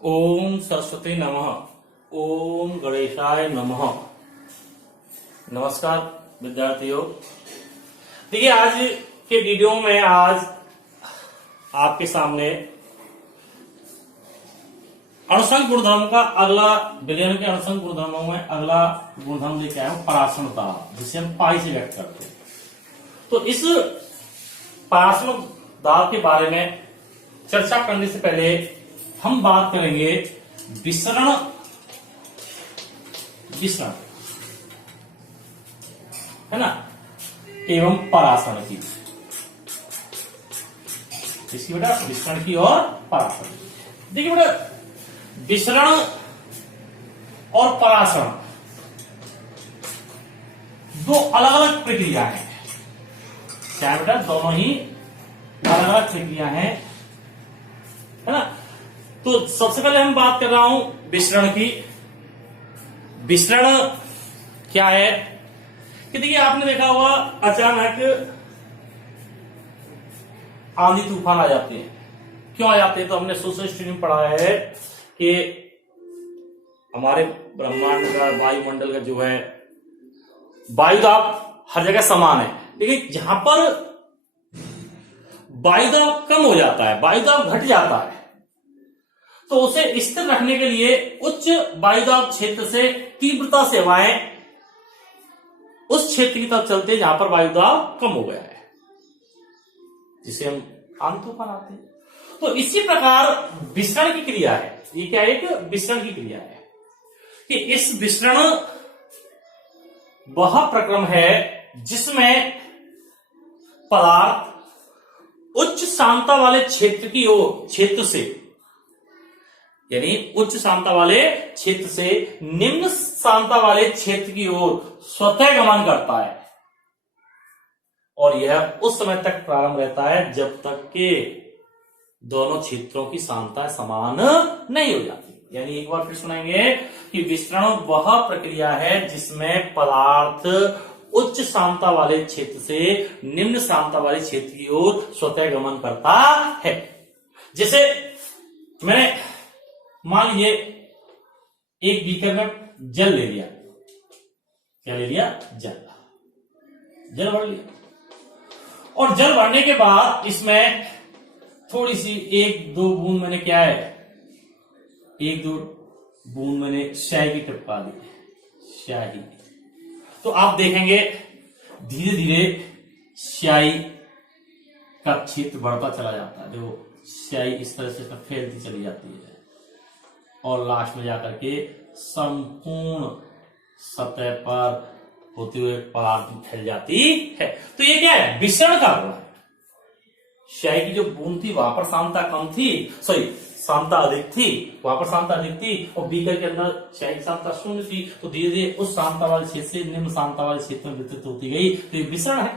ओम सरस्वती नमः। ओम गणेशाय नमः। नमस्कार विद्यार्थियों। देखिए आज के वीडियो में आज आपके सामने अणुसंघ गुणधर्म का अगला विलयन के अणुसंघ गुणधर्मों में अगला गुणधर्म लेके आया हूं परासरणता, जिसे हम पाई से व्यक्त करते हैं। तो इस परासरण दाब के बारे में चर्चा करने से पहले हम बात करेंगे विसरण है ना, एवं परासरण की। इसकी बेटा विसरण की और परासरण। देखिए बेटा, विसरण और परासरण दो अलग अलग प्रक्रिया है। क्या बेटा, दोनों ही अलग अलग प्रक्रिया है ना। तो सबसे पहले हम बात कर रहा हूं विसरण की। विसरण क्या है कि देखिए आपने देखा होगा अचानक आंधी तूफान आ जाते हैं। क्यों आ जाते हैं? तो हमने सोशल स्टडी में पढ़ा है कि हमारे ब्रह्मांड का वायुमंडल का जो है वायुदाब हर जगह समान है, लेकिन जहां पर वायुदाब कम हो जाता है, वायुदाब घट जाता है, तो उसे स्थिर रखने के लिए उच्च वायुदाब क्षेत्र से तीव्रता से हवाएं उस क्षेत्र की तरफ चलते हैं जहां पर वायुदाब कम हो गया है, जिसे हम आंधी तूफान आते हैं। तो इसी प्रकार विसरण की क्रिया है। ये क्या है? एक विसरण की क्रिया है कि इस विसरण वह प्रक्रम है जिसमें पदार्थ उच्च सांद्रता वाले क्षेत्र से यानी उच्च सांद्रता वाले क्षेत्र से निम्न सांद्रता वाले क्षेत्र की ओर स्वतः गमन करता है, और यह उस समय तक प्रारंभ रहता है जब तक कि दोनों क्षेत्रों की सांद्रता समान नहीं हो जाती। यानी एक बार फिर सुनाएंगे कि विसरण वह प्रक्रिया है जिसमें पदार्थ उच्च सांद्रता वाले क्षेत्र से निम्न सांद्रता वाले क्षेत्र की ओर स्वतः गमन करता है। जैसे मैंने मान लीजिए एक बीकर में जल ले लिया। क्या ले लिया? जल भर लिया, और जल भरने के बाद इसमें थोड़ी सी एक दो बूंद मैंने क्या है, एक दो बूंद मैंने स्याही की टिपका दी। स्याही तो आप देखेंगे धीरे धीरे स्याही का क्षेत्र बढ़ता चला जाता है। जो स्याही इस तरह से फैलती चली जाती है और लास्ट में जाकर के संपूर्ण सतह पर होते हुए पदार्थ फैल जाती है। तो ये क्या है? विसरण का गुण है। स्याही की जो बूंद थी वहां पर सांद्रता कम थी, सांद्रता अधिक थी, वहां पर सांद्रता अधिक थी, और बीकर के अंदर स्याही की सांद्रता शून्य थी। तो धीरे धीरे उस सांद्रता वाले क्षेत्र से निम्न सांद्रता वाले क्षेत्र में वितरित होती गई। तो ये विसरण है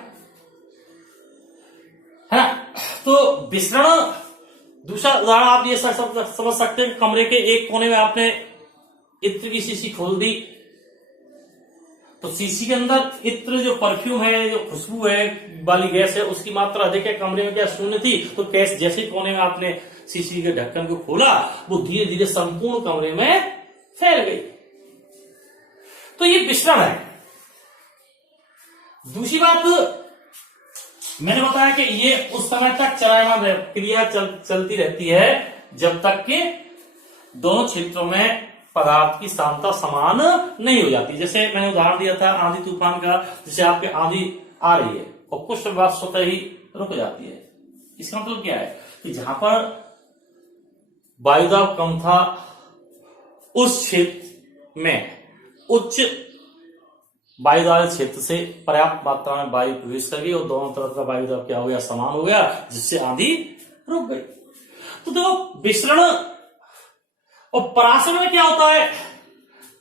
ना। तो विसरण, दूसरा उदाहरण आप ये समझ सकते हैं, कमरे के एक कोने में आपने इत्र की शीशी खोल दी, तो शीशी के अंदर इत्र जो परफ्यूम है, जो खुशबू है वाली गैस है, उसकी मात्रा अधिक है। कमरे में क्या शून्य थी? तो गैस जैसे कोने में आपने शीशी के ढक्कन को खोला, वो धीरे धीरे संपूर्ण कमरे में फैल गई। तो ये विसरण है। दूसरी बात मैंने बताया कि ये उस समय तक चलायमान क्रिया चलती रहती है जब तक कि दोनों क्षेत्रों में पदार्थ की सांद्रता समान नहीं हो जाती। जैसे मैंने उदाहरण दिया था आंधी तूफान का, जैसे आपके आंधी आ रही है और कुछ समय बाद स्वतः ही रुक जाती है। इसका मतलब क्या है कि जहां पर वायुदाब कम था उस क्षेत्र में उच्च वायुदाब क्षेत्र से पर्याप्त मात्रा में वायु प्रवेश कर गई और दोनों तरफ का वायुदाब क्या हो गया? समान हो गया, जिससे आंधी रुक गई। तो देखो, विसरण और परासरण में क्या होता है?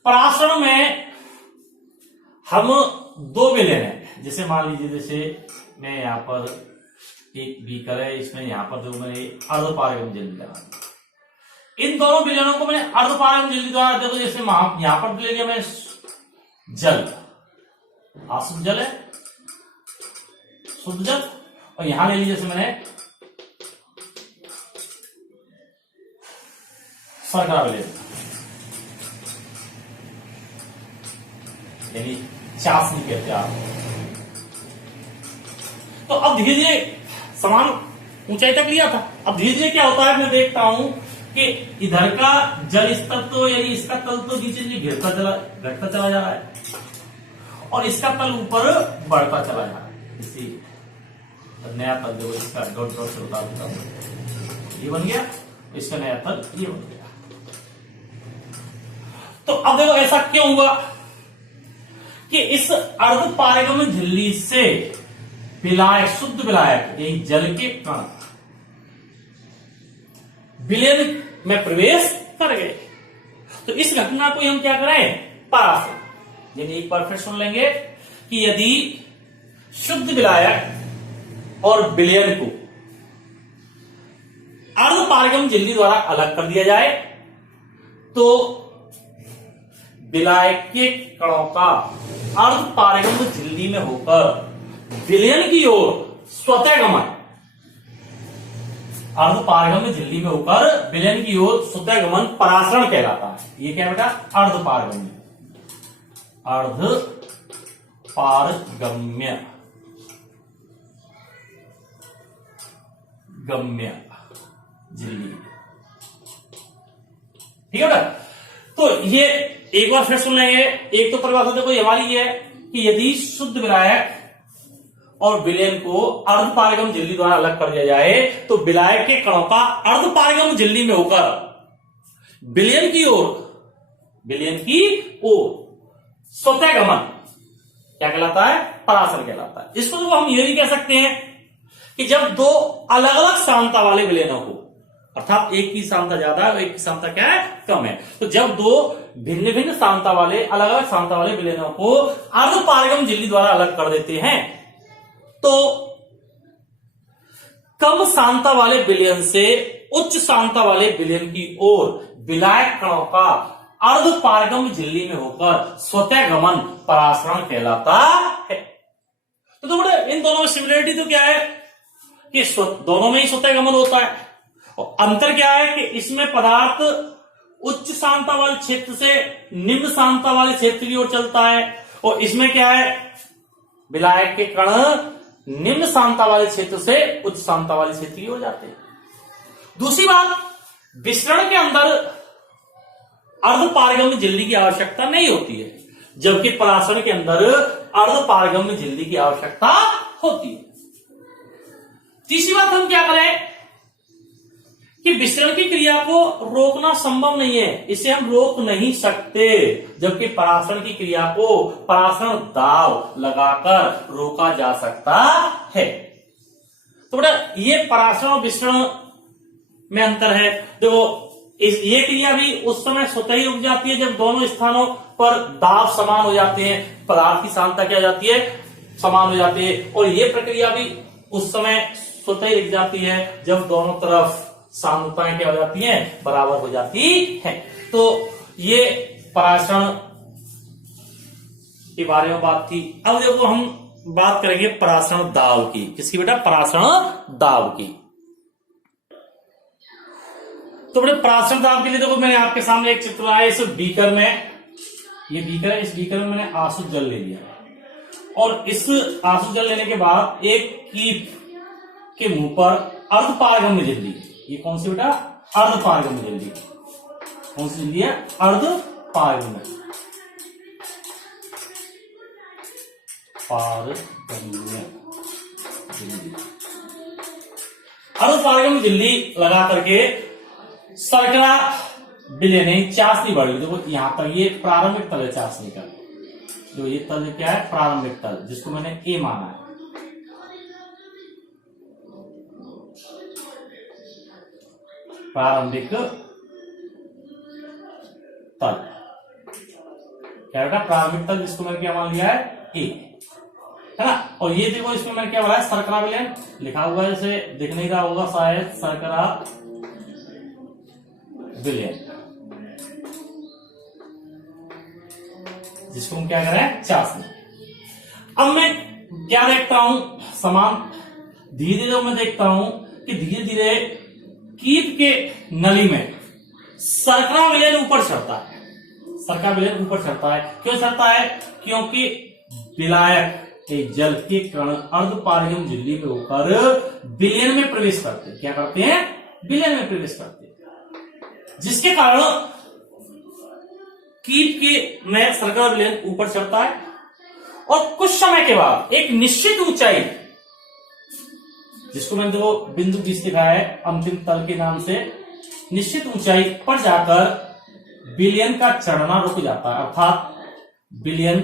परासरण में हम दो विलयन है। जैसे मान लीजिए, जैसे मैं यहां पर एक बीकर है, इसमें यहां पर जो मैंने अर्धपारगम जल लिया, इन दोनों विलयनों को मैंने अर्धपारगम जल द्वारा, देखो जैसे यहां पर ले लिया मैं जल, अशुद्ध जल है, शुद्ध जल, और यहां ले लीजिए जैसे मैंने सरकरा विलयन, यानी चाशनी कहते हैं आप। तो अब धीरे धीरे समान ऊंचाई तक लिया था। अब धीरे धीरे क्या होता है, मैं देखता हूं कि इधर का जल स्तर तो यानी इसका तल तो नीचे घटता चला जा रहा है और इसका तल ऊपर बढ़ता चला जा रहा है। इसी नया तल जो इसका डॉट डॉट से उतार देता हूं, ये बन गया, इसका नया तल ये बन गया। तो अब देखो ऐसा क्यों हुआ कि इस अर्ध पारगम्य झिल्ली से विलायक, शुद्ध विलायक यही जल के कण विलयन में प्रवेश कर गए। तो इस घटना को हम क्या करें, परासन। यानी एक बार फिर सुन लेंगे कि यदि शुद्ध विलायक और विलयन को अर्ध पारगम्य झिल्ली द्वारा अलग कर दिया जाए तो विलायक के कणों का अर्ध पारगम्य झिल्ली में होकर विलयन की ओर स्वतः गमन, अर्ध पारगम्य झिल्ली में होकर विलयन की ओर स्वतः गमन परासरण कहलाता है। ये क्या बेटा, अर्ध पारगम्य, अर्ध पारगम्य गम्य झिल्ली, ठीक है बेटा। तो ये एक बार फिर सुन लेंगे। एक तो परिभाषा देखो हमारी ये है कि यदि शुद्ध विलायक और विलयन को अर्ध पारगम्य झिल्ली द्वारा अलग कर दिया जाए तो विलायक के कणों का अर्ध पारगम्य झिल्ली में होकर विलयन की ओर स्वतः गमन क्या कहलाता है, परासरण कहलाता है। इसको तो हम ये भी कह सकते हैं कि जब दो अलग अलग सांद्रता वाले विलयनों को, अर्थात एक की सांद्रता ज्यादा है और एक की सांद्रता क्या है, कम है, तो जब दो भिन्न भिन्न सांद्रता वाले, अलग अलग सांद्रता वाले विलयनों को अर्ध पारगम्य झिल्ली द्वारा अलग कर देते हैं तो कम सांद्रता वाले विलयन से उच्च सांद्रता वाले विलयन की ओर विलायक कणों का अर्ध पारगम्य झिल्ली में होकर स्वतः गमन परासरण कहलाता है। तो बेटा इन दोनों में सिमिलरिटी तो क्या है कि दोनों में ही स्वतः गमन होता है, और अंतर क्या है कि इसमें पदार्थ उच्च सांद्रता वाले क्षेत्र से निम्न सांद्रता वाले क्षेत्र की ओर चलता है, और इसमें क्या है, विलायक के कण निम्न सांद्रता वाले क्षेत्र से उच्च सांद्रता वाले क्षेत्र की ओर जाते हैं। दूसरी बात, विसरण के अंदर अर्ध पारगम्य झिल्ली की आवश्यकता नहीं होती है, जबकि परासरण के अंदर अर्ध पारगम्य झिल्ली की आवश्यकता होती है। तीसरी बात हम क्या करें कि विसरण की क्रिया को रोकना संभव नहीं है, इसे हम रोक नहीं सकते, जबकि परासरण की क्रिया को परासरण दाब लगाकर रोका जा सकता है। तो बेटा ये परासरण और विसरण में अंतर है। देखो ये क्रिया भी उस समय स्वतः ही रुक जाती है जब दोनों स्थानों पर दाब समान हो जाते हैं, पदार्थ की सांद्रता क्या हो जाती है, समान हो जाती है, और ये प्रक्रिया भी उस समय स्वतः ही रुक जाती है जब दोनों तरफ सांद्रताएं क्या हो जाती हैं, बराबर हो जाती है। तो ये परासरण के बारे में बात थी। अब देखो हम बात करेंगे परासरण दाब की। किसकी बेटा, परासरण दाब की। तो बेटा परासरण दाब के लिए देखो मैंने आपके सामने एक चित्र लाया, इस बीकर में, ये बीकर है, इस बीकर में मैंने आसुत जल ले लिया और इस आसुत जल लेने के बाद एक कीप के मुंह पर अर्ध पारगम्य झिल्ली, ये कौन सी बेटा, अर्ध पारगम्य झिल्ली, कौन सी झिल्ली है, अर्ध पारगम्य झिल्ली, अर्ध पारगम्य झिल्ली लगा करके सरकरा विलयन नहीं चाशनी बढ़ गई। देखो यहां तक ये प्रारंभिक तल है चाशनी का, जो ये तल क्या है, प्रारंभिक तल, जिसको मैंने ए माना है। प्रारंभिक तल क्या बेटा, प्रारंभिक तल, जिसको मैंने क्या मान लिया है, ए, है ना। और ये देखो इसमें मैंने क्या बोला है, सरकरा विलयन लिखा हुआ है, इसे दिख नहीं रहा होगा शायद, सरकरा विलयन, जिसको हम क्या करें, चाशनी। अब मैं क्या देखता हूं, समान धीरे धीरे मैं देखता हूं कि धीरे धीरे कीप के नली में शर्करा विलयन ऊपर चढ़ता है। शर्करा विलयन ऊपर चढ़ता है, क्यों चढ़ता है? क्योंकि विलायक के जल के कण अर्धपारगम झिल्ली पे होकर विलयन में प्रवेश करते हैं। क्या करते हैं? विलयन में प्रवेश करते हैं, जिसके कारण कीट के में शर्करा विलयन ऊपर चढ़ता है और कुछ समय के बाद एक निश्चित ऊंचाई, जिसको मैंने दो बिंदु 20 लिखा है अंतिम तल के नाम से, निश्चित ऊंचाई पर जाकर विलयन का चढ़ना रुक जाता है। अर्थात विलयन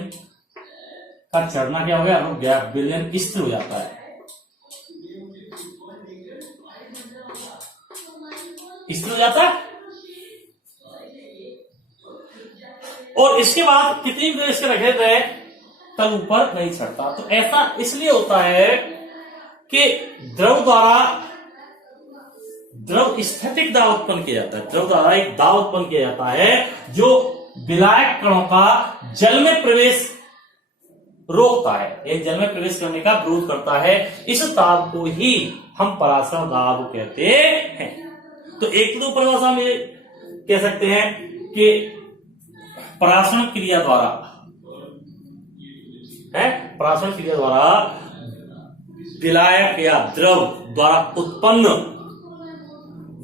का चढ़ना क्या हो गया? रुक गया। विलयन स्थिर हो जाता है। स्थिर हो जाता है और इसके बाद कितनी देर इसके रखे थे तल ऊपर नहीं चढ़ता। तो ऐसा इसलिए होता है कि द्रव द्वारा द्रव स्थैतिक दाब उत्पन्न किया जाता है। द्रव द्वारा एक दाब उत्पन्न किया जाता है जो विलायक कणों का जल में प्रवेश रोकता है, एक जल में प्रवेश करने का विरोध करता है। इस दाब को ही हम परासरण दाब कहते हैं। तो एक तो परिभाषा में कह सकते हैं कि परासरण क्रिया द्वारा है, परासरण क्रिया द्वारा विलायक या द्रव द्वारा उत्पन्न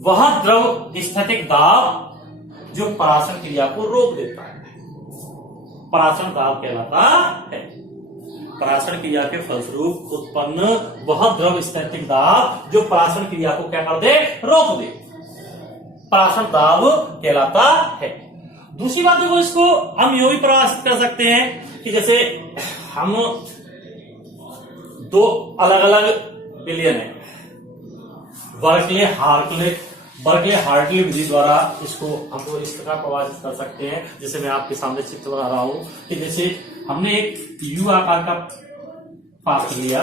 वह द्रव स्थैतिक दाब जो परासरण क्रिया को रोक देता है, परासरण दाब कहलाता है। परासरण क्रिया के फलस्वरूप उत्पन्न वह द्रव स्थैतिक दाब जो परासरण क्रिया को क्या कर दे? रोक दे, परासरण दाब कहलाता है। दूसरी बात देखो, इसको हम यूं भी परिभाषित कर सकते हैं कि जैसे हम दो अलग अलग विलयन है, बर्कले हार्टले विधि द्वारा इसको हम लोग इस प्रकार परिभाषित कर सकते हैं। जैसे मैं आपके सामने चित्र बना रहा हूं कि जैसे हमने एक यू आकार का पात्र लिया,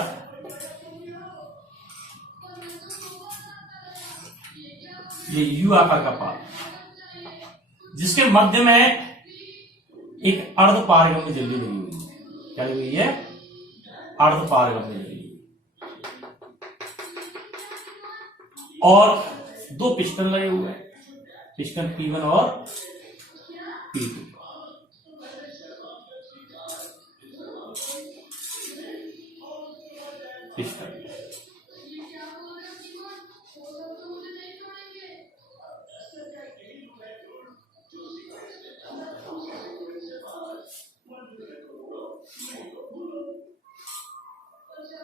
ये यू आकार का पात्र जिसके मध्य में एक अर्धपारगम्य झिल्ली लगी हुई है। क्या लगी हुई है? अर्धपारगम्य झिल्ली। और दो पिस्टन लगे हुए हैं, पिस्टन P1 और P2। पिस्टन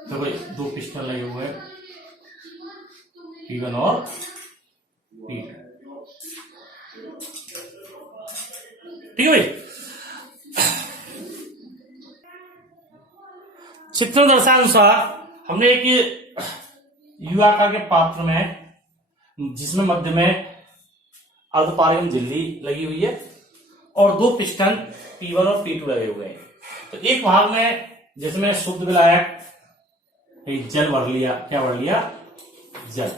तो भाई दो पिस्टन लगे हुए हैं P1 और P2। ठीक है भाई। चित्र दर्शानुसार हमने एक यू आकार के पात्र में जिसमें मध्य में अर्धपारगम झिल्ली लगी हुई है और दो पिस्टन P1 और P2 लगे हुए हैं। तो एक भाग में जिसमें शुद्ध विलायक जल भर लिया, क्या भर लिया? जल।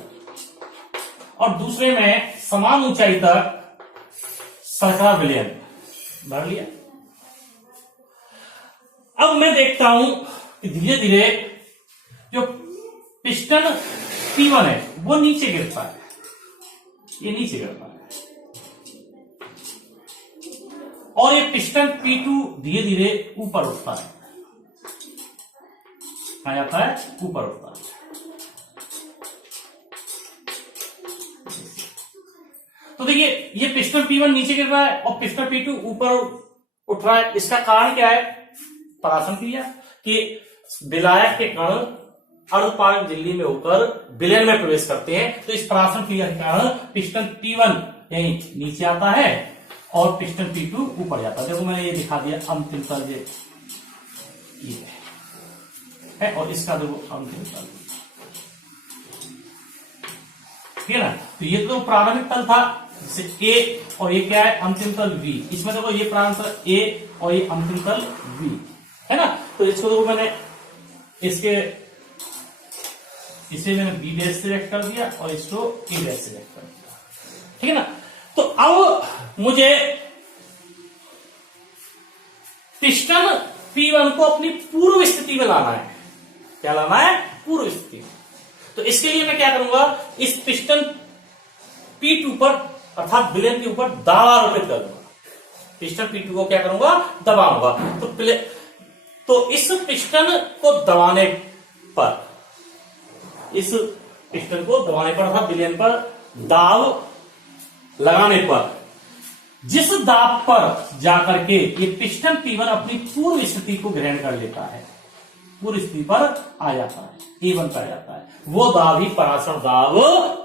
और दूसरे में समान ऊंचाई तक शर्करा विलयन भर लिया। अब मैं देखता हूं कि धीरे धीरे जो पिस्टन P1 है वो नीचे गिरता है, ये नीचे गिरता है और ये पिस्टन P2 धीरे धीरे ऊपर उठता है। कहा जाता है? ऊपर उठता है। तो देखिए ये पिस्टन P1 नीचे गिर रहा है और पिस्टन P2 ऊपर उठ रहा है। इसका कारण क्या है? परासरण क्रिया कि विलायक के कण अर्धपारगम झिल्ली में होकर विलयन में प्रवेश करते हैं। तो इस परासरण क्रिया के कारण पिस्टन P1 यही नीचे आता है और पिस्टन P2 ऊपर जाता है। देखो मैंने ये दिखा दिया अंतिम तल ये है और इसका देखो अंतिम तल, ठीक है ना। तो ये तो प्रारंभिक तल था जैसे A और ये क्या है? अंतिम तल V। इसमें देखो ये प्रारंभिक तल A और ये अंतिम तल V है ना। तो इसको देखो मैंने इसे मैंने B डैश से व्यक्त कर दिया और इसको A डैश से व्यक्त कर दिया, ठीक है ना। तो अब मुझे पिस्टन P1 को अपनी पूर्व स्थिति में लाना है। क्या लाना है? पूर्व स्थिति। तो इसके लिए मैं क्या करूंगा? इस पिस्टन P2 पर अर्थात विलयन के ऊपर दाब आरोपित कर दूंगा। पिस्टन P2 को क्या करूंगा, दबाऊंगा। तो इस पिस्टन को दबाने पर, इस पिस्टन को दबाने पर अर्थात विलयन पर दाब लगाने पर, जिस दाब पर जाकर के ये पिस्टन P1 अपनी पूर्व स्थिति को ग्रहण कर लेता है, पूर्व स्थिति पर आ जाता है, E1 पर आ जाता है, वो दाब ही परासरण दाब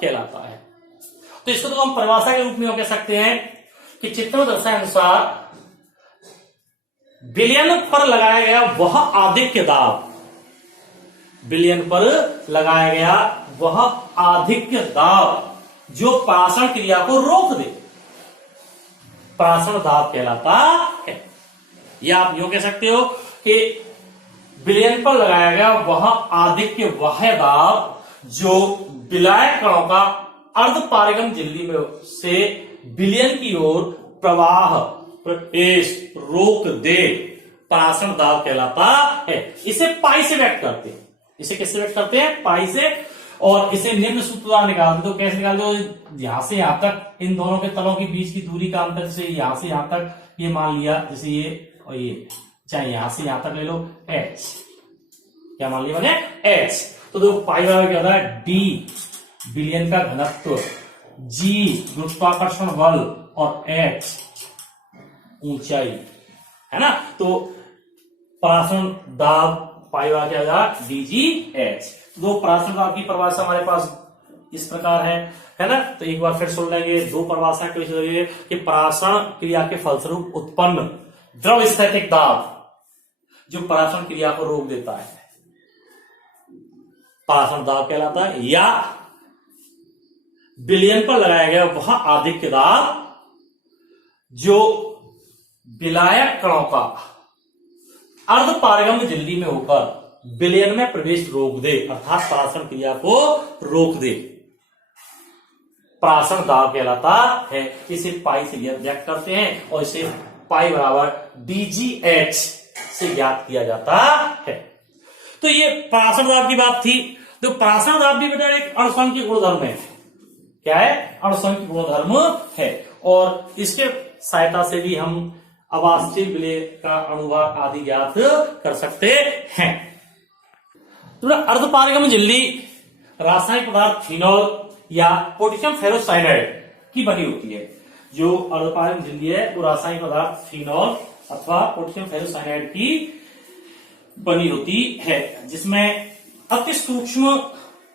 कहलाता है। तो इसको तो हम परिभाषा के रूप में कह सकते हैं कि चित्र में दर्शाए अनुसार विलयन पर लगाया गया वह आधिक्य दाब, विलयन पर लगाया गया वह आधिक्य दाब जो परासरण क्रिया को रोक दे, परासरण दाब कहलाता है। या आप यूं कह सकते हो कि विलयन पर लगाया गया वह आधिक्य वह दाब जो विलायक कणों का अर्धपारगम झिल्ली में से विलयन की ओर प्रवाह प्रवेश रोक दे, परासरण दाब कहलाता है। इसे पाई से व्यक्त करते हैं, इसे किससे व्यक्त करते हैं, पाई से। और इसे निम्न सूत्र द्वारा निकालते, तो कैसे निकालते हो, यहां से यहां तक इन दोनों के तलों के बीच की दूरी का अंतर, जैसे यहां से यहां तक ये मान लिया, जैसे ये और ये, चाहे यहां से यहां तक ले लो h, क्या मान लिया मैंने, h। तो देखो पाई बराबर क्या होता है, d विलयन का घनत्व, g गुरुत्वाकर्षण बल और h ऊंचाई, है ना। तो परासरण दाब पाई बराबर क्या होगा, dgh। दो परासरण दाब की परिभाषा हमारे पास इस प्रकार है ना। तो एक बार फिर सुन लेंगे, दो परिभाषा कि परासरण क्रिया के फलस्वरूप उत्पन्न द्रव स्थैतिक दाब जो परासरण क्रिया को रोक देता है, परासरण दाब कहलाता है। या विलयन पर लगाया गया वह आधिक्य दाब जो विलायक कणों का अर्धपारगम्य झिल्ली में होकर विलयन में प्रवेश रोक दे, अर्थात परासरण क्रिया को रोक दे, परासरण दाब कहलाता है। इसे पाई से व्यक्त करते हैं और इसे पाई बराबर dgh से ज्ञात किया जाता है। तो ये परासरण दाब की बात थी। तो परासरण दाब भी बेटा एक अणुसंख्यिक गुणधर्म है। क्या है, अणुसंख्यिक गुणधर्म है। और इसके सहायता से भी हम अवास्तविक विलय का अनुभाग आदि ज्ञात कर सकते हैं। तो अर्धपारगम्य झिल्ली रासायनिक पदार्थ फिनॉल या पोटेशियम फेरोसाइनाइड की बनी होती है। जो अर्धपारगम्य झिल्ली है वो रासायनिक पदार्थ फिनॉल अथवा पोटेशियम फेरोसाइनाइड की बनी होती है, जिसमें अति सूक्ष्म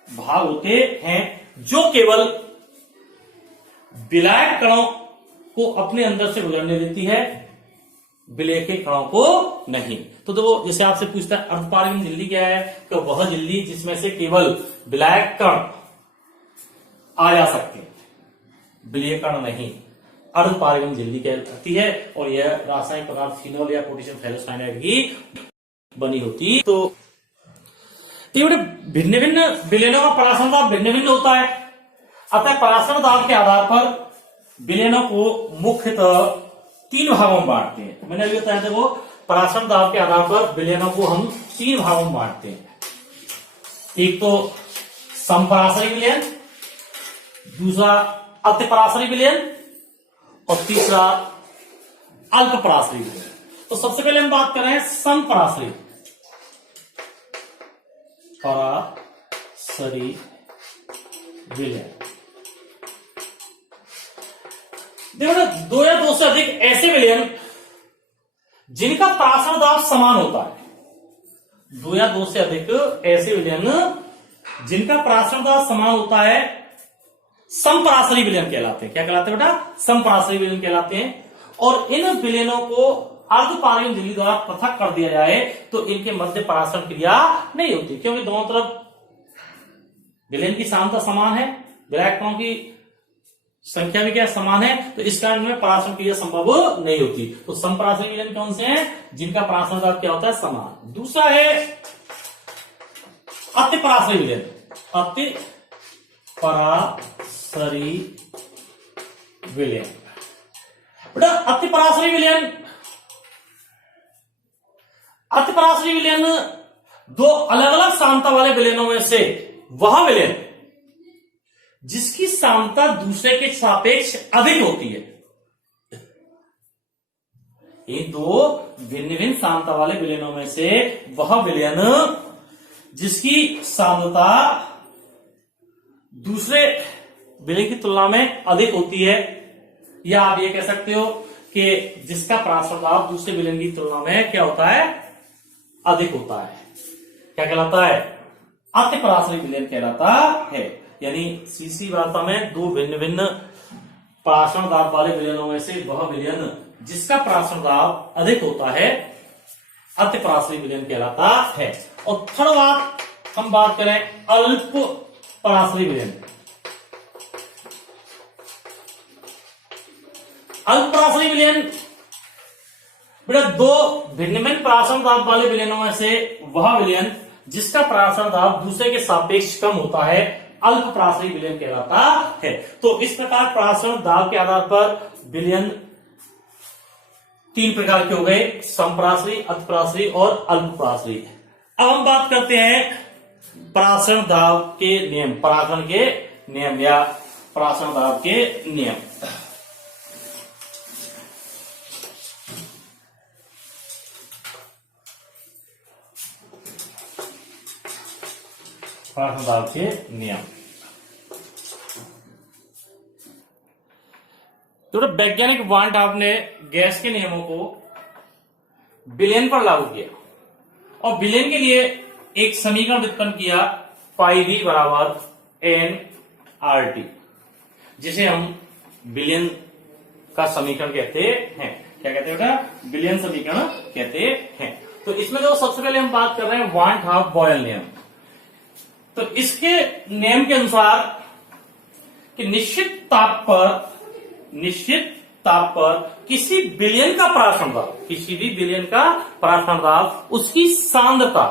भाग होते हैं जो केवल विलायक कणों को अपने अंदर से गुजरने देती है, विलय के कणों को नहीं। तो देखो जैसे आपसे पूछता है अर्धपारगम्य झिल्ली क्या है, तो वह झिल्ली जिसमें से केवल विलायक कण आ जा सकते, विलय कण नहीं, अर्धपारगम्य झिल्ली कहलाती है। और यह रासायनिक पदार्थ फिनॉल या पोटेशियम फेरोसाइनाइड की बनी होती। तो भिन्न भिन्न विलयनों का परासरण दाब भिन्न भिन्न होता है। अतः परासरण दाब के आधार पर विलयनों को मुख्यतः तीन भागों में बांटते हैं। मैंने अभी बताया, देखो परासरण दाब के आधार पर विलयनों को हम तीन भागों में बांटते हैं। एक तो समपरासरी विलयन, दूसरा अतिपरासरी विलयन और तीसरा अल्पपरासरी विलयन। तो सबसे पहले हम बात कर रहे हैं समपरासरी विलयन। देखो दो या दो से अधिक ऐसे विलयन जिनका परासरण दाब समान होता है। दो या दो से अधिक ऐसे विलयन जिनका परासरण दाब समान होता है समपरासरी विलयन कहलाते हैं। क्या कहलाते हैं बेटा, समपरासरी विलयन कहलाते हैं। और इन विलयनों को अर्धपारगम्य झिल्ली द्वारा पृथक कर दिया जाए तो इनके मध्य परासरण क्रिया नहीं होती, क्योंकि दोनों तरफ विलयन की सांद्रता समान है, विलायक कणों की संख्या भी क्या समान है, तो इस कारण में परासरण क्रिया संभव नहीं होती। तो समपरासरी विलयन कौन से हैं, जिनका परासरण दाब क्या होता है, समान। दूसरा है अतिपरासरी विलयन। अतिपरासरी विलयन बेटा, अतिपरासरी विलयन दो अलग अलग सांद्रता वाले विलयनों में से वह विलयन जिसकी साम्यता दूसरे के सापेक्ष अधिक होती है। ये दो भिन्न भिन्न साम्यता वाले विलयनों में से वह विलयन जिसकी साम्यता दूसरे विलयन की तुलना में अधिक होती है, या आप ये कह सकते हो कि जिसका परासरण दाब दूसरे विलयन की तुलना में क्या होता है, अधिक होता है, क्या कहलाता है, अति पराश्रयी विलयन कहलाता है। यानी सीसी वार्ता में दो भिन्न भिन्न परासरण दाब वाले विलयनों में से वह विलयन जिसका परासरण दाब अधिक होता है अति पराश्रयी विलयन कहलाता है। और थर्ड बात हम बात करें अल्प पराश्रयी विलयन। अल्प पराश्रयी विलयन बेटा दो भिन्न भिन्न परासरण दाब वाले विलयनों में से वह विलयन जिसका परासरण दाब दूसरे के सापेक्ष कम होता है अल्प पराश्रयी विलयन कहलाता है। तो इस प्रकार परासरण दाब के आधार पर विलयन तीन प्रकार के हो गए, समपराश्रयी, अतिपराश्रयी और अल्पपराश्रयी। अब हम बात करते हैं परासरण दाब के नियम, परासरण के नियम या परासरण दाब के नियम। परासरण दाब के नियम तो वैज्ञानिक वांट आपने गैस के नियमों को विलयन पर लागू किया और विलयन के लिए एक समीकरण उत्पन्न किया पाई वी बराबर एन आर टी, जिसे हम विलयन का समीकरण कहते हैं। क्या कहते हैं बेटा, विलयन समीकरण कहते हैं। तो इसमें जो सबसे पहले हम बात कर रहे हैं वांट हाफ बॉयल नियम। तो इसके नियम के अनुसार कि निश्चित ताप पर किसी विलयन का परासरण दाब, किसी भी विलयन का परासरण दाब उसकी सांद्रता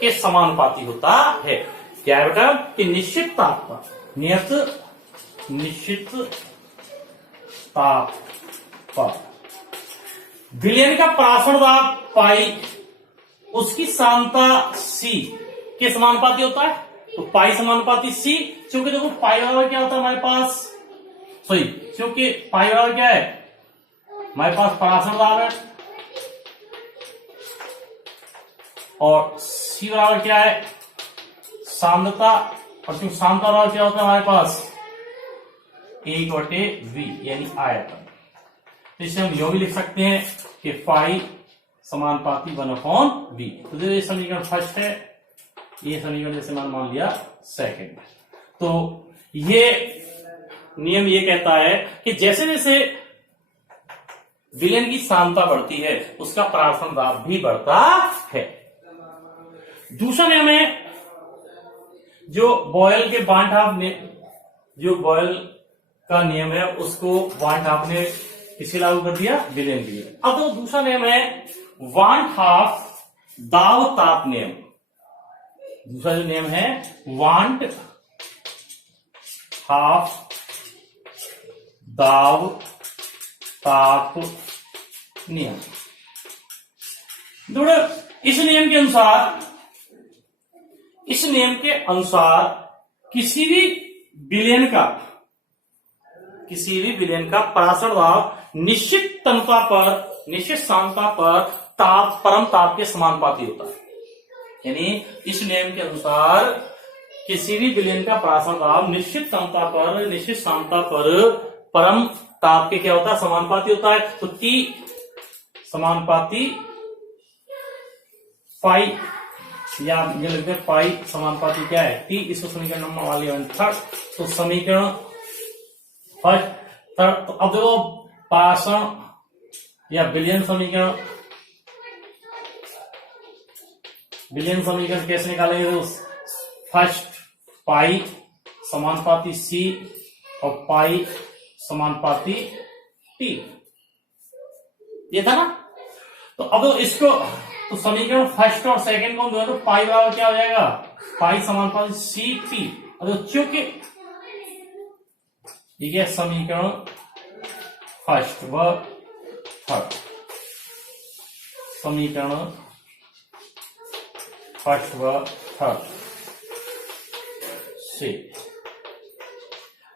के समानुपाती होता है। क्या है बेटा, कि निश्चित ताप पर, निश्चित ताप पर विलयन का परासरण दाब पाई उसकी सांद्रता सी के समानुपाती होता है। तो पाई समानुपाती सी, क्योंकि देखो पाई बराबर क्या होता है हमारे पास, सही, क्योंकि पाई बराबर क्या है, हमारे पास परासरण दाब है और सी बराबर क्या है, सांद्रता, और क्योंकि सांद्रता बराबर क्या होता है हमारे पास 1/v यानी आयतन। तो इसे हम यो भी लिख सकते हैं कि पाई समानुपाती 1/v। तो ये समीकरण फर्स्ट है, ये समीकरण जैसे मैंने मान लिया सेकंड। तो ये नियम ये कहता है कि जैसे जैसे विलयन की सांद्रता बढ़ती है उसका परासरण दाब भी बढ़ता है। दूसरा नियम है जो बॉयल के वांट हाफ ने, जो बॉयल का नियम है उसको वांट हाफ ने किसे लागू कर दिया, विलयन के लिए। अब तो दूसरा नियम है वांट हाफ दाब ताप नियम। दूसरा जो नियम है वांट हाफ दाब ताप नियम। इस नियम के अनुसार किसी भी विलयन का परासरण दाब निश्चित तनता पर, निश्चित सांद्रता पर ताप, परम ताप के समानुपाती होता है। यानी इस नियम के अनुसार किसी भी विलयन का परासरण दाब निश्चित तनता पर, निश्चित सांद्रता पर परम ताप के क्या होता है, समानुपाती होता है। तो टी समानुपाती पाई, या ये लिखते हैं पाई समानुपाती क्या है, टी। इसको समीकरण नंबर वाले थर्ड। तो समीकरण फर्स्ट थर्ड। तो अब देखो परासरण या विलयन समीकरण कैसे निकालेंगे, तो फर्स्ट पाई समानुपाती सी और पाई समानुपाती टी, ये था ना। तो अब इसको, तो समीकरण फर्स्ट और सेकंड को दो, तो पाई बराबर क्या हो जाएगा, पाई समानुपाती सी टी। अब चूंकि ये समीकरण फर्स्ट व थर्ड, समीकरण फर्स्ट व थर्ड से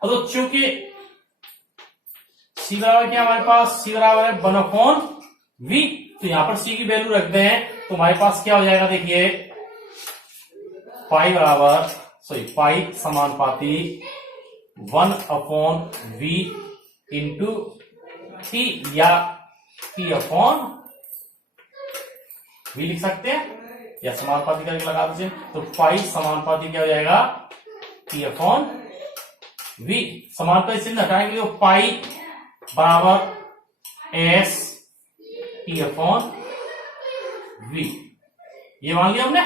और तो चूंकि सी बराबर क्या हमारे पास, सी बराबर है 1/v, तो यहां पर सी की वैल्यू रखते हैं तो हमारे पास क्या हो जाएगा, देखिए पाई बराबर पाई समानुपाती 1/v इंटू टी या p/v लिख सकते हैं या समानुपाती करके लगा दीजिए। तो पाई समानुपाती क्या हो जाएगा, p/v। समानुपाती चिन्ह हटाएंगे तो पाई बराबर s p/v, ये मान लिया हमने।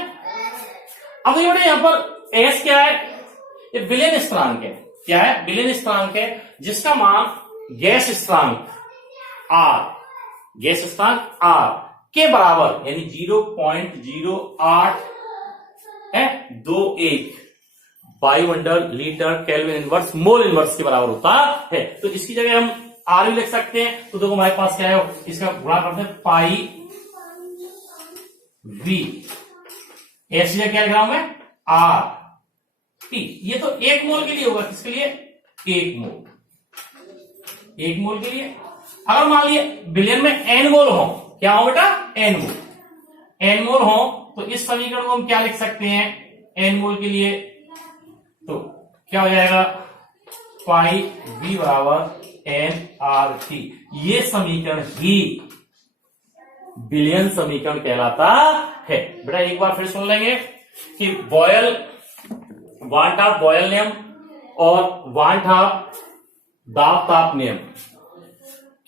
अब ये यहां पर s क्या है, ये विलेन स्थिरांक है। क्या है, विलेन स्थिरांक है जिसका मान गैस स्थिरांक r, गैस स्थिरांक r के बराबर यानी 0.08 है 21 वायुमंडल litre kelvin inverse mole inverse के बराबर होता है। तो इसकी जगह हम आर भी लिख सकते हैं। तो देखो हमारे पास क्या है, इसका गुणा करते हैं पाई वी, ऐसी जगह क्या लिख रहा हूं मैं, आर टी। ये तो 1 मोल के लिए होगा, किसके लिए, 1 मोल, 1 मोल के लिए। अगर मान लिया बिलियन में एन मोल हो, क्या हो बेटा, एन मोल, एन मोल हो तो इस समीकरण को हम क्या लिख सकते हैं, एन मोल के लिए तो क्या हो जाएगा, पाई वी बराबर एन आर टी। ये समीकरण ही बिलियन समीकरण कहलाता है। बेटा एक बार फिर सुन लेंगे कि बॉयल, वाट ऑफ बॉयल नियम और वाट ऑफ दाब ताप नियम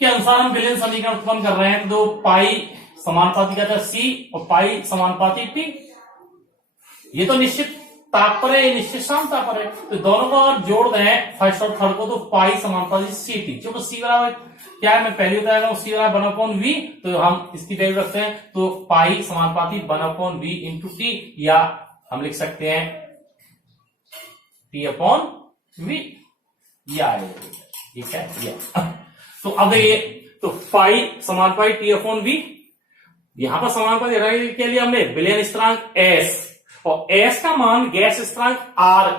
के अनुसार हम बिलियन समीकरण उत्पन्न कर रहे हैं। तो पाई समानुपाती कहता है सी और पाई समानुपाती टी। ये तो निश्चित ताप पर है, निश्चित शांता पर है, तो दोनों को अगर जोड़ दें फर्स्ट और थर्ड को तो पाई समानुपाती सी टी। क्योंकि सी बराबर क्या है, मैं पहले बताया हूं, सी बराबर 1/v, तो हम इसकी वैल्यू रखते हैं तो पाई समानुपाती 1/v इंटू टी, या हम लिख सकते हैं p/v, ये आएगा, ठीक है। तो अब ये तो पाई समानुपाती t/v, यहां पर समानुपाती के लिए हमने विलयन स्थिरांक s और s का मान गैस स्थिरांक r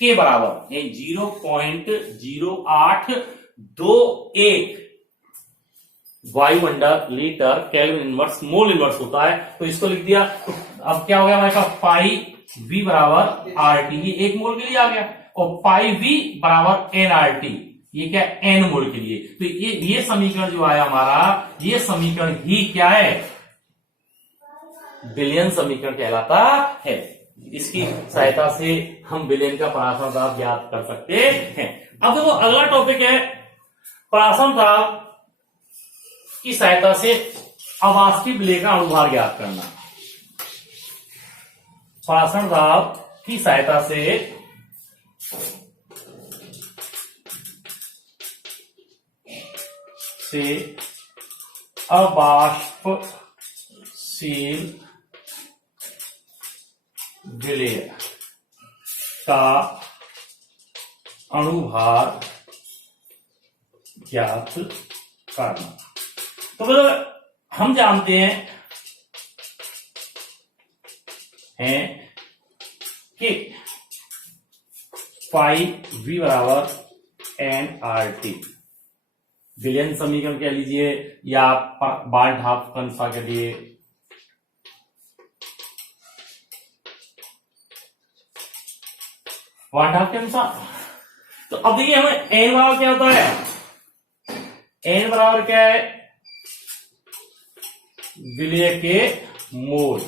के बराबर 0.0821 वायुमंडल litre kelvin inverse mole inverse होता है, तो इसको लिख दिया। तो अब क्या हो गया हमारे पास, पाई v बराबर आर टी, ये 1 मोल के लिए आ गया, और पाई v बराबर एन आर टी, ये क्या, एन मोल के लिए। तो ये समीकरण जो आया हमारा, ये समीकरण ही क्या है, बिलियन समीकरण कहलाता है। इसकी सहायता से हम बिलियन का परासरण दाब ज्ञात कर सकते हैं। अब देखो अगला टॉपिक है परासरण दाब की सहायता से अवाष्पीय विलेय का अणुभार ज्ञात करना। परासरण दाब की सहायता से अवाष्पशील विलेय का अणुभार ज्ञात करना। तो मतलब हम जानते हैं कि पाई वी बराबर एन आर टी, विलियन समीकरण कह लीजिए या बार्न हाफ कंसा के लिए, बार्न हाफ के अनुसार। तो अब देखिए हमें एन बराबर क्या होता है, एन बराबर क्या है, विलेय के मोल।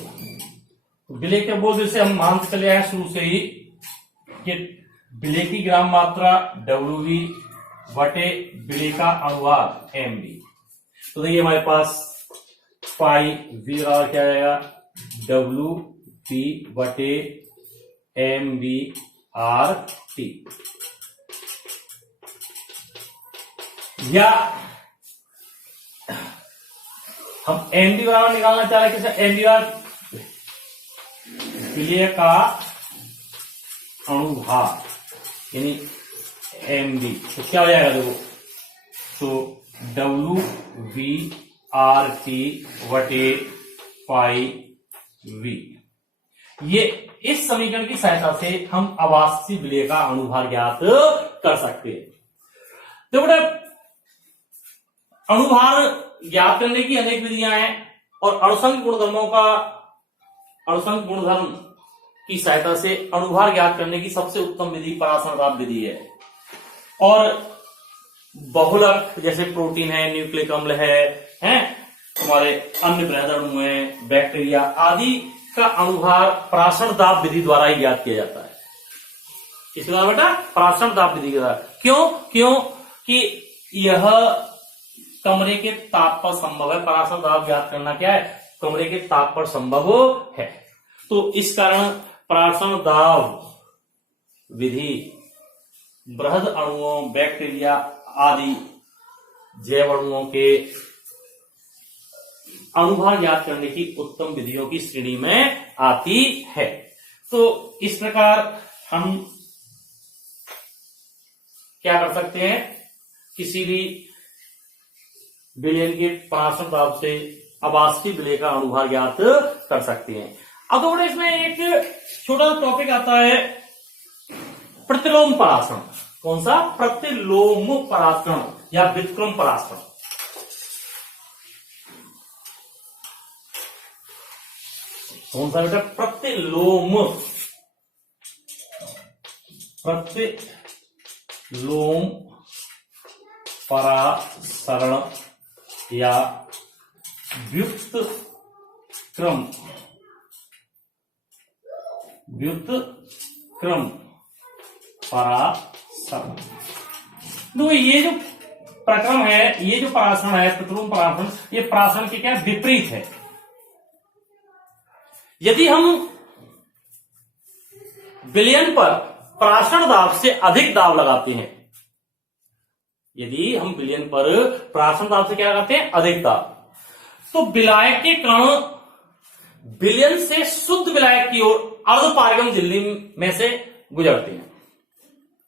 विलेय के मोल जैसे हम मानते चले आए शुरू से ही कि विलेय की ग्राम मात्रा WV बटे विलेय का अनुवाद MV। तो देखिए हमारे पास पाई V बराबर क्या आएगा, WV बटे MVRT, या हम MV बराबर निकालना चाह रहे हैं, किसे, MV विलेय का अणुभार यानी MV। तो क्या हो जाएगा देखो, तो WVRT बटे पाई V। ये इस समीकरण की सहायता से हम आवासीय विलेय का अणुभार ज्ञात कर सकते हैं। तो बेटा अणुभार ज्ञात करने की अनेक विधियां हैं और अणुसंघ गुणधर्म की सहायता से अणुभार ज्ञात करने की सबसे उत्तम विधि पराशर दाब विधि है। और बहुलक जैसे प्रोटीन है, न्यूक्लिक अम्ल है, हमारे अन्य बृहद अणु है, बैक्टीरिया आदि का अणुभार पराशर दाब विधि द्वारा ही ज्ञात किया जाता है। इसके द्वारा बेटा पराशर दाब विधि के द्वारा। क्यों कि यह कमरे के ताप पर संभव है। पराशर दाब ज्ञात करना क्या है? कमरे के ताप पर संभव है। तो इस कारण पराशर दाब विधि बृहद अणुओं, बैक्टीरिया आदि जैव अणुओं के अणुभार ज्ञात करने की उत्तम विधियों की श्रेणी में आती है। तो इस प्रकार हम क्या कर सकते हैं? किसी भी विलयन के पराशर दाब से आवासीय विलेय का अणुभार ज्ञात कर सकते हैं। अब तो इसमें एक छोटा सा टॉपिक आता है प्रतिलोम पराशरण। कौन सा? प्रतिलोम पराशरण या व्युत्क्रम पराशरण। कौन सा बेटा? प्रतिलोम पराशरण या व्युत्क्रम पराशरण। तो ये जो प्रक्रम है, ये जो पराशरण है, प्रतिलोम पराशरण, ये पराशरण के क्या विपरीत है। यदि हम विलयन पर पराशर दाब से अधिक दाब लगाते हैं, यदि हम विलयन पर पराशर दाब से क्या लगाते हैं? अधिक दाब, तो विलायक के कण विलयन से शुद्ध विलायक की ओर अर्धपारगम झिल्ली में से गुजरते हैं।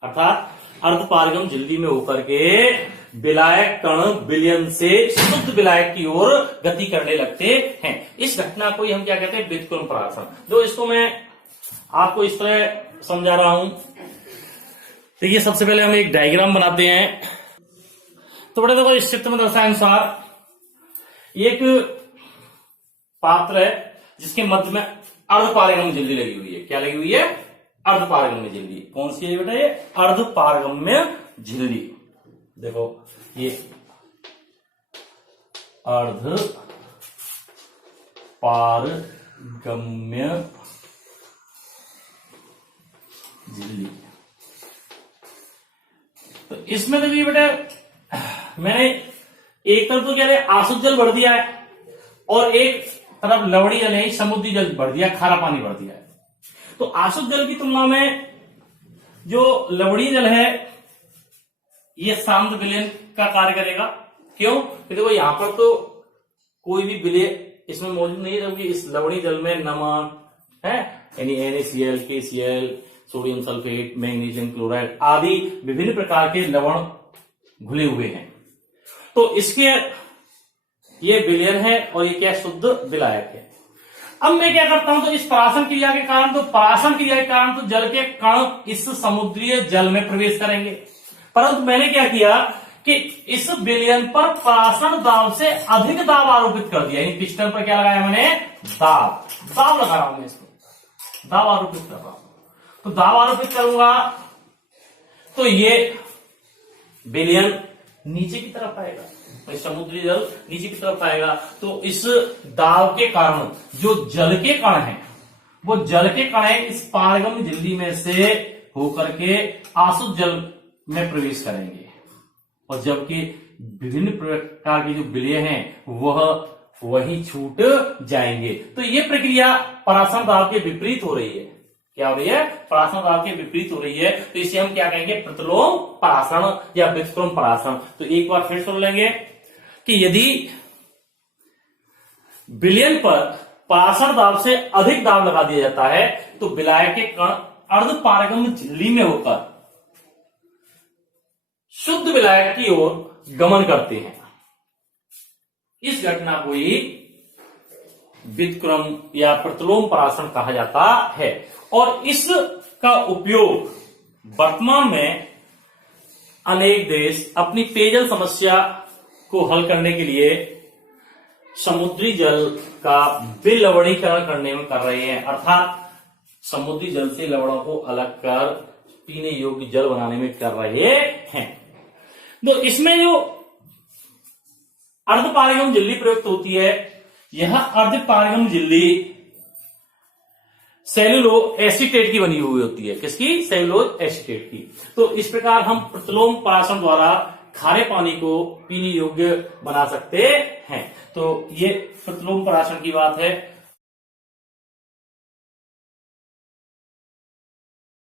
अर्थात अर्धपारगम झिल्ली में होकर के विलायक कण विलयन से शुद्ध विलायक की ओर गति करने लगते हैं। इस घटना को ही हम क्या कहते हैं? व्युत्क्रम पराशरण। जो इसको मैं आपको इस तरह समझा रहा हूं। तो ये सबसे पहले हम एक डायग्राम बनाते हैं। तो बड़े देखो, इस चित्र में दर्शाए अनुसार एक पात्र है जिसके मध्य में अर्धपारगम्य झिल्ली लगी हुई है। क्या लगी हुई है? अर्धपारगम्य झिल्ली। कौन सी है बेटा? ये अर्धपारगम्य झिल्ली। देखो ये अर्धपारगम्य झिल्ली। तो इसमें देखिए बेटा, मैंने एक तरफ तो क्या है, आसुत जल भर दिया है और एक तरफ लवणी जल है, समुद्री जल भर दिया, खारा पानी भर दिया है। तो आसुत जल की तुलना में जो लवणी जल है ये शांत विलयन का कार्य करेगा। क्यों? देखो यहां पर तो कोई भी विलय इसमें मौजूद नहीं है, क्योंकि इस लवणी जल में नमक है, यानी NaCl, KCl, sodium sulphate, magnesium chloride आदि विभिन्न प्रकार के लवण घुले हुए हैं। तो इसके ये विलयन है और ये क्या? शुद्ध विलायक है। अब मैं क्या करता हूं? तो इस पराशर क्रिया के कारण तो जल के कण इस समुद्रीय जल में प्रवेश करेंगे। परंतु मैंने क्या किया कि इस विलयन पर पराशर दाब से अधिक दाब आरोपित कर दिया। यानी पिस्टन पर क्या लगाया मैंने? दाब लगा रहा हूं मैं इसको, दाब आरोपित कर रहा हूं। तो दाब आरोपित करूंगा तो ये विलयन नीचे की तरफ आएगा, समुद्री जल नीचे की तरफ आएगा। तो इस दाब के कारण जो जल के कण हैं, वो जल के कण इस पारगम्य झिल्ली में से होकर के आसुत जल में प्रवेश करेंगे, और जबकि विभिन्न प्रकार के जो विलय हैं वह वही छूट जाएंगे। तो ये प्रक्रिया पराशर दाब के विपरीत हो रही है। क्या हो रही है? पराशर दाब के विपरीत हो रही है। तो इसे हम क्या कहेंगे? प्रतिलोम पराशरण या व्युत्क्रम पराशरण। तो एक बार फिर सुन लेंगे कि यदि विलयन पर पराशर दाब से अधिक दाब लगा दिया जाता है तो विलायक के कण अर्धपारगम्य झिल्ली में होकर शुद्ध विलायक की ओर गमन करते हैं। इस घटना को ही व्युत्क्रम या प्रतिलोम पराशरण कहा जाता है। और इसका उपयोग वर्तमान में अनेक देश अपनी पेयजल समस्या को हल करने के लिए समुद्री जल का विलवणीकरण करने में कर रहे हैं, अर्थात समुद्री जल से लवणों को अलग कर पीने योग्य जल बनाने में कर रहे हैं। तो इसमें जो अर्धपारगम झिल्ली प्रयुक्त होती है, यह अर्धपारगम झिल्ली सेलुलो एसीटेट की बनी हुई होती है। किसकी? सेलुलो एसीटेट की। तो इस प्रकार हम प्रतिलोम पराक्षण द्वारा खारे पानी को पीने योग्य बना सकते हैं। तो ये प्रतिलोम पराक्षण की बात है।